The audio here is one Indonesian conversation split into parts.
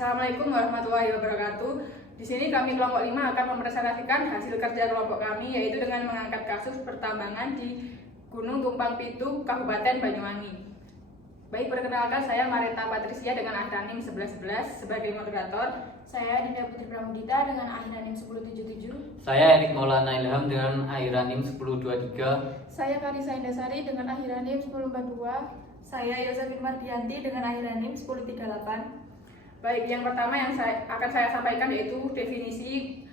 Assalamualaikum warahmatullahi wabarakatuh. Di sini kami kelompok 5 akan mempresentasikan hasil kerja kelompok kami, yaitu dengan mengangkat kasus pertambangan di Gunung Tumpang Pitu, Kabupaten Banyuwangi. Baik, perkenalkan, saya Marita Patricia dengan akhir NIM 1111 sebagai moderator. Saya Dinda Putri Pramudita dengan akhir NIM 1077. Saya Erik Maulana Ilham dengan akhir NIM 1023. Saya Karisa Indasari dengan akhir NIM 1042. Saya Yosefin Mardianti dengan akhir NIM 1038. Baik, yang pertama yang akan saya sampaikan yaitu definisi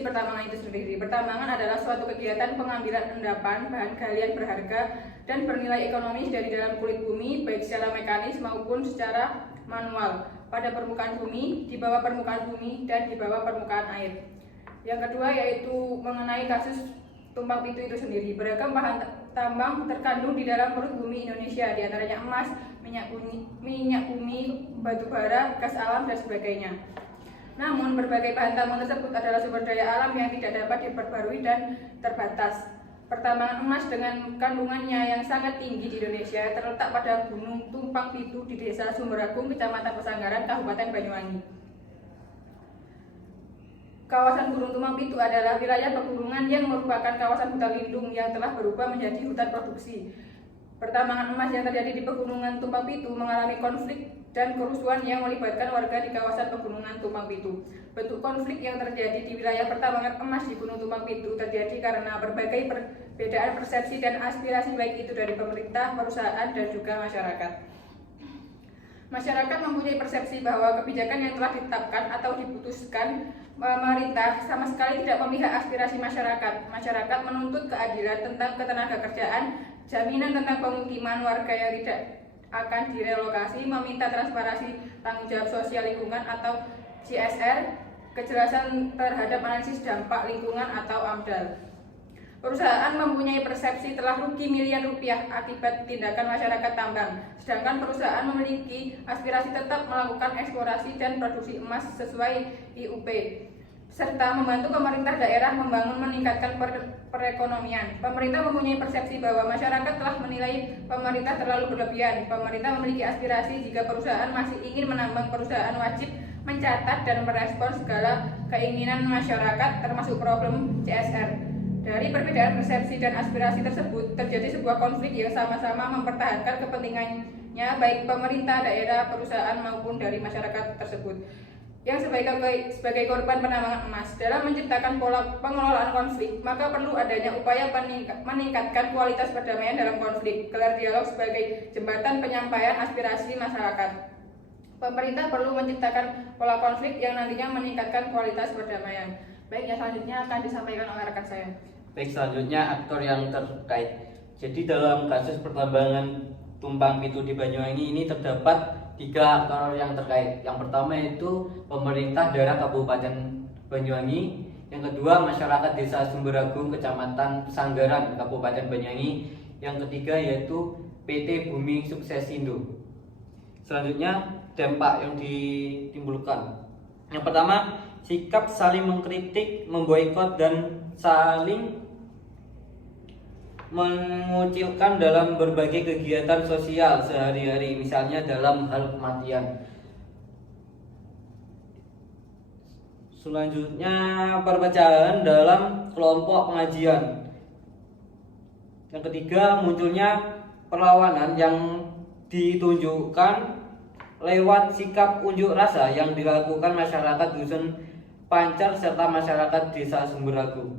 pertambangan itu sendiri. Pertambangan adalah suatu kegiatan pengambilan endapan bahan galian berharga dan bernilai ekonomis dari dalam kulit bumi, baik secara mekanis maupun secara manual, pada permukaan bumi, di bawah permukaan bumi, dan di bawah permukaan air. Yang kedua yaitu mengenai kasus Tumpang Pitu itu sendiri. Beragam bahan tambang terkandung di dalam perut bumi Indonesia, diantaranya emas, minyak bumi, batu bara, gas alam, dan sebagainya. Namun, berbagai bahan tambang tersebut adalah sumber daya alam yang tidak dapat diperbarui dan terbatas. Pertambangan emas dengan kandungannya yang sangat tinggi di Indonesia terletak pada Gunung Tumpang Pitu di Desa Sumberagung, Kecamatan Pesanggaran, Kabupaten Banyuwangi. Kawasan Gunung Tumpang Pitu adalah wilayah pegunungan yang merupakan kawasan hutan lindung yang telah berubah menjadi hutan produksi. Pertambangan emas yang terjadi di pegunungan Tumpang Pitu mengalami konflik dan kerusuhan yang melibatkan warga di kawasan pegunungan Tumpang Pitu. Bentuk konflik yang terjadi di wilayah pertambangan emas di Gunung Tumpang Pitu terjadi karena berbagai perbedaan persepsi dan aspirasi, baik itu dari pemerintah, perusahaan, dan juga masyarakat. Masyarakat mempunyai persepsi bahwa kebijakan yang telah ditetapkan atau diputuskan pemerintah sama sekali tidak memihak aspirasi masyarakat. Masyarakat menuntut keadilan tentang ketenagakerjaan, jaminan tentang pemukiman warga yang tidak akan direlokasi, meminta transparansi tanggung jawab sosial lingkungan atau CSR, kejelasan terhadap analisis dampak lingkungan atau AMDAL. Perusahaan mempunyai persepsi telah rugi miliar rupiah akibat tindakan masyarakat tambang, sedangkan perusahaan memiliki aspirasi tetap melakukan eksplorasi dan produksi emas sesuai IUP, serta membantu pemerintah daerah membangun meningkatkan perekonomian. Pemerintah mempunyai persepsi bahwa masyarakat telah menilai pemerintah terlalu berlebihan. Pemerintah memiliki aspirasi jika perusahaan masih ingin menambang, perusahaan wajib mencatat dan merespon segala keinginan masyarakat termasuk problem CSR. Dari perbedaan persepsi dan aspirasi tersebut, terjadi sebuah konflik yang sama-sama mempertahankan kepentingannya baik pemerintah, daerah, perusahaan maupun dari masyarakat tersebut yang sebagai korban penambangan emas. Dalam menciptakan pola pengelolaan konflik, maka perlu adanya upaya meningkatkan kualitas perdamaian dalam konflik. Gelar dialog sebagai jembatan penyampaian aspirasi masyarakat. Pemerintah perlu menciptakan pola konflik yang nantinya meningkatkan kualitas perdamaian. Baik, yang selanjutnya akan disampaikan oleh rekan saya. Baik, selanjutnya aktor yang terkait. Jadi dalam kasus pertambangan Tumpang Pitu di Banyuwangi ini terdapat 3 aktor yang terkait. Yang pertama yaitu pemerintah daerah Kabupaten Banyuwangi, yang kedua masyarakat Desa Sumberagung, Kecamatan Pesanggaran, Kabupaten Banyuwangi, yang ketiga yaitu PT Bumi Suksesindo. Selanjutnya dampak yang ditimbulkan. Yang pertama, sikap saling mengkritik, memboikot, dan saling mengucilkan dalam berbagai kegiatan sosial sehari-hari, misalnya dalam hal kematian. Selanjutnya, perpecahan dalam kelompok pengajian. Yang ketiga, munculnya perlawanan yang ditunjukkan lewat sikap unjuk rasa yang dilakukan masyarakat Dusun Pancar serta masyarakat Desa Sumberagung.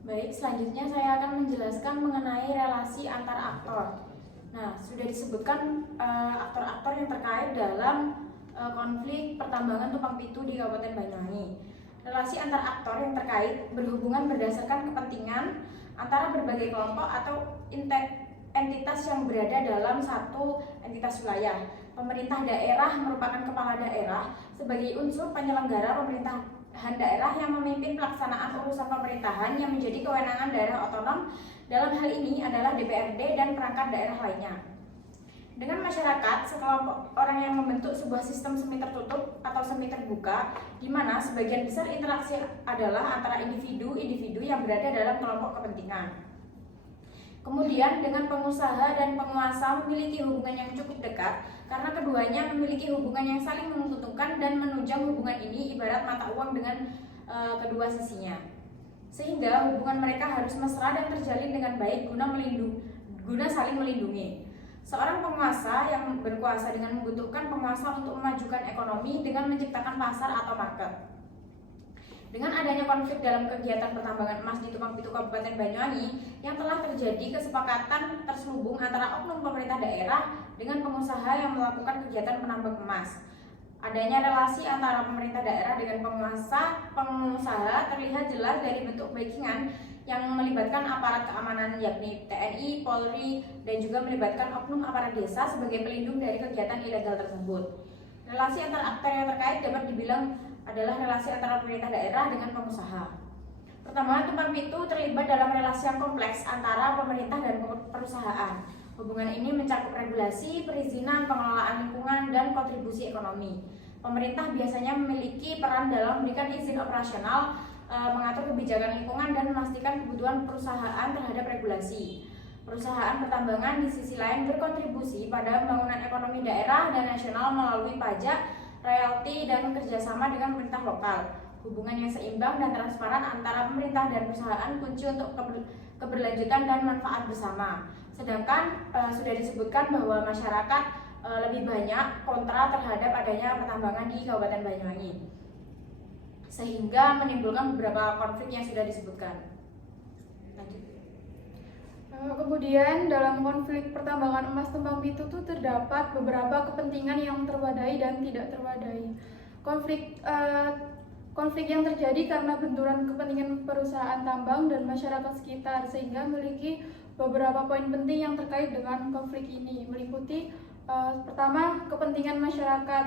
Baik, selanjutnya saya akan menjelaskan mengenai relasi antar aktor. Nah, sudah disebutkan aktor-aktor yang terkait dalam konflik pertambangan Tumpang Pitu di Kabupaten Banyuwangi. Relasi antar aktor yang terkait berhubungan berdasarkan kepentingan antara berbagai kelompok atau entitas yang berada dalam satu entitas wilayah. Pemerintah daerah merupakan kepala daerah sebagai unsur penyelenggara pemerintahan daerah yang memimpin pelaksanaan urusan pemerintahan yang menjadi kewenangan daerah otonom. Dalam hal ini adalah DPRD dan perangkat daerah lainnya. Dengan masyarakat, sekelompok orang yang membentuk sebuah sistem semi tertutup atau semi terbuka, di mana sebagian besar interaksi adalah antara individu-individu yang berada dalam kelompok kepentingan. Kemudian dengan pengusaha dan penguasa memiliki hubungan yang cukup dekat karena keduanya memiliki hubungan yang saling menguntungkan dan menunjang hubungan ini ibarat mata uang dengan kedua sisinya. Sehingga hubungan mereka harus mesra dan terjalin dengan baik guna saling melindungi. Seorang penguasa yang berkuasa dengan membutuhkan penguasa untuk memajukan ekonomi dengan menciptakan pasar atau market. Dengan adanya konflik dalam kegiatan pertambangan emas di Tumpang Pitu Kabupaten Banyuwangi yang telah terjadi kesepakatan terselubung antara oknum pemerintah daerah dengan pengusaha yang melakukan kegiatan penambang emas. Adanya relasi antara pemerintah daerah dengan pengusaha terlihat jelas dari bentuk backingan yang melibatkan aparat keamanan yakni TNI, Polri, dan juga melibatkan oknum aparat desa sebagai pelindung dari kegiatan ilegal tersebut. Relasi antar aktor yang terkait dapat dibilang adalah relasi antara pemerintah daerah dengan pengusaha. Pertambangan Tumpang Pitu terlibat dalam relasi yang kompleks antara pemerintah dan perusahaan. Hubungan ini mencakup regulasi, perizinan, pengelolaan lingkungan, dan kontribusi ekonomi. Pemerintah biasanya memiliki peran dalam memberikan izin operasional, mengatur kebijakan lingkungan, dan memastikan kebutuhan perusahaan terhadap regulasi. Perusahaan pertambangan di sisi lain berkontribusi pada pembangunan ekonomi daerah dan nasional melalui pajak, royalti, dan kerjasama dengan pemerintah lokal. Hubungan yang seimbang dan transparan antara pemerintah dan perusahaan kunci untuk keberlanjutan dan manfaat bersama. Sedangkan sudah disebutkan bahwa masyarakat lebih banyak kontra terhadap adanya pertambangan di Kabupaten Banyuwangi, sehingga menimbulkan beberapa konflik yang sudah disebutkan. Lanjut. Kemudian dalam konflik pertambangan emas Tumpang Pitu itu terdapat beberapa kepentingan yang terwadai dan tidak terwadai. Konflik yang terjadi karena benturan kepentingan perusahaan tambang dan masyarakat sekitar, sehingga memiliki beberapa poin penting yang terkait dengan konflik ini, meliputi pertama, kepentingan masyarakat,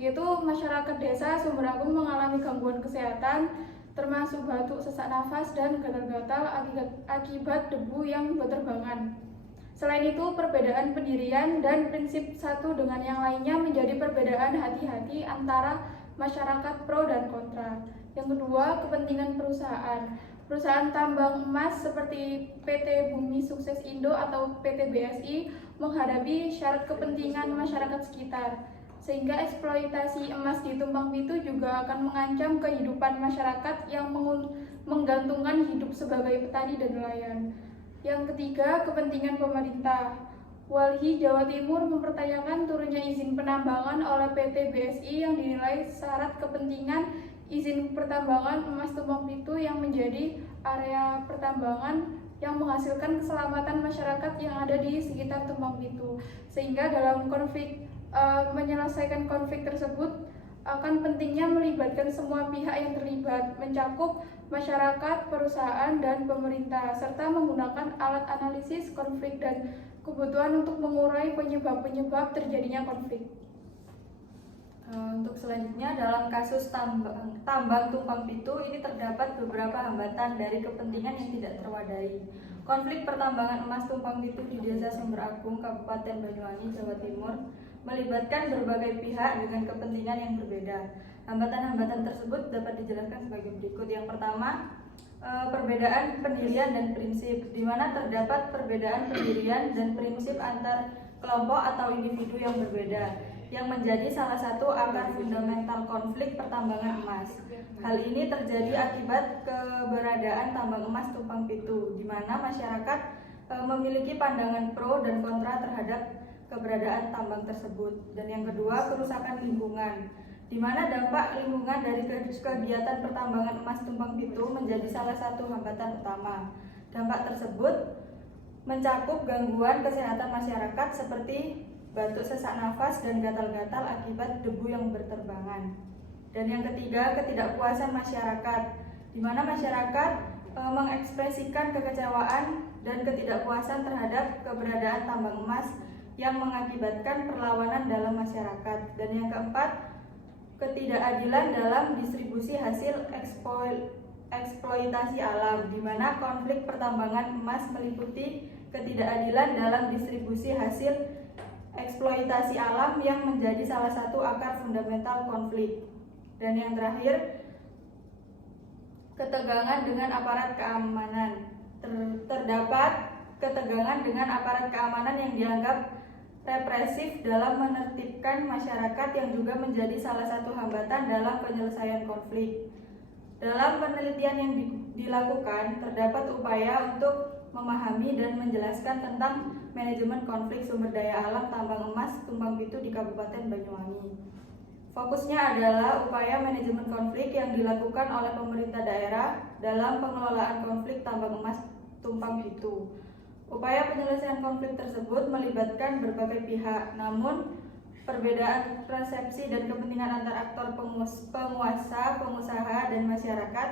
yaitu masyarakat desa Sumber Agung mengalami gangguan kesehatan termasuk batuk, sesak nafas, dan gatal-gatal akibat debu yang berterbangan. Selain itu, perbedaan pendirian dan prinsip satu dengan yang lainnya menjadi perbedaan hati-hati antara masyarakat pro dan kontra. Yang kedua, kepentingan perusahaan. Perusahaan tambang emas seperti PT Bumi Sukses Indo atau PT BSI menghadapi syarat kepentingan masyarakat sekitar, sehingga eksploitasi emas di Tumpang Pitu juga akan mengancam kehidupan masyarakat yang menggantungkan hidup sebagai petani dan nelayan. Yang ketiga, kepentingan pemerintah. Walhi Jawa Timur mempertanyakan turunnya izin penambangan oleh PT BSI yang dinilai syarat kepentingan izin pertambangan emas Tumpang Pitu yang menjadi area pertambangan yang menghasilkan keselamatan masyarakat yang ada di sekitar Tumpang Pitu. Sehingga dalam menyelesaikan konflik tersebut akan pentingnya melibatkan semua pihak yang terlibat, mencakup masyarakat, perusahaan, dan pemerintah, serta menggunakan alat analisis konflik dan kebutuhan untuk mengurai penyebab-penyebab terjadinya konflik. Untuk selanjutnya, dalam kasus tambang Tumpang Pitu ini terdapat beberapa hambatan dari kepentingan yang tidak terwadai. Konflik pertambangan emas Tumpang Pitu di Desa Sumber Agung, Kabupaten Banyuwangi, Jawa Timur melibatkan berbagai pihak dengan kepentingan yang berbeda. Hambatan-hambatan tersebut dapat dijelaskan sebagai berikut. Yang pertama, perbedaan pendirian dan prinsip, di mana terdapat perbedaan pendirian dan prinsip antar kelompok atau individu yang berbeda, yang menjadi salah satu akar fundamental konflik pertambangan emas. Hal ini terjadi akibat keberadaan tambang emas Tumpang Pitu, di mana masyarakat memiliki pandangan pro dan kontra terhadap keberadaan tambang tersebut. Dan yang kedua, kerusakan lingkungan, di mana dampak lingkungan dari kegiatan pertambangan emas Tumpang Pitu menjadi salah satu hambatan utama. Dampak tersebut mencakup gangguan kesehatan masyarakat seperti batuk, sesak nafas, dan gatal-gatal akibat debu yang berterbangan. Dan yang ketiga, ketidakpuasan masyarakat, di mana masyarakat mengekspresikan kekecewaan dan ketidakpuasan terhadap keberadaan tambang emas yang mengakibatkan perlawanan dalam masyarakat. Dan yang keempat, ketidakadilan dalam distribusi hasil eksploitasi alam, di mana konflik pertambangan emas meliputi ketidakadilan dalam distribusi hasil eksploitasi alam yang menjadi salah satu akar fundamental konflik. Dan yang terakhir, ketegangan dengan aparat keamanan. Terdapat ketegangan dengan aparat keamanan yang dianggap represif dalam menertibkan masyarakat yang juga menjadi salah satu hambatan dalam penyelesaian konflik. Dalam penelitian yang dilakukan, terdapat upaya untuk memahami dan menjelaskan tentang manajemen konflik sumber daya alam tambang emas Tumpang Pitu di Kabupaten Banyuwangi. Fokusnya adalah upaya manajemen konflik yang dilakukan oleh pemerintah daerah dalam pengelolaan konflik tambang emas Tumpang Pitu. Upaya penyelesaian konflik tersebut melibatkan berbagai pihak, namun perbedaan persepsi dan kepentingan antar aktor penguasa, pengusaha, dan masyarakat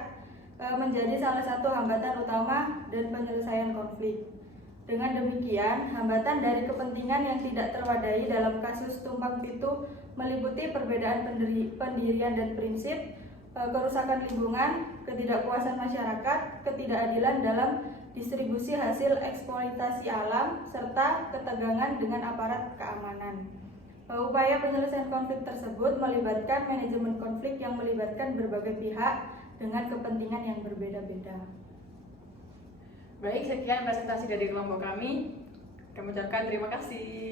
menjadi salah satu hambatan utama dan penyelesaian konflik. Dengan demikian, hambatan dari kepentingan yang tidak terwadahi dalam kasus Tumpang Pitu meliputi perbedaan pendirian dan prinsip, kerusakan lingkungan, ketidakpuasan masyarakat, ketidakadilan dalam distribusi hasil eksploitasi alam, serta ketegangan dengan aparat keamanan. Upaya penyelesaian konflik tersebut melibatkan manajemen konflik yang melibatkan berbagai pihak dengan kepentingan yang berbeda-beda. Baik, sekian presentasi dari kelompok kami. Kami ucapkan terima kasih.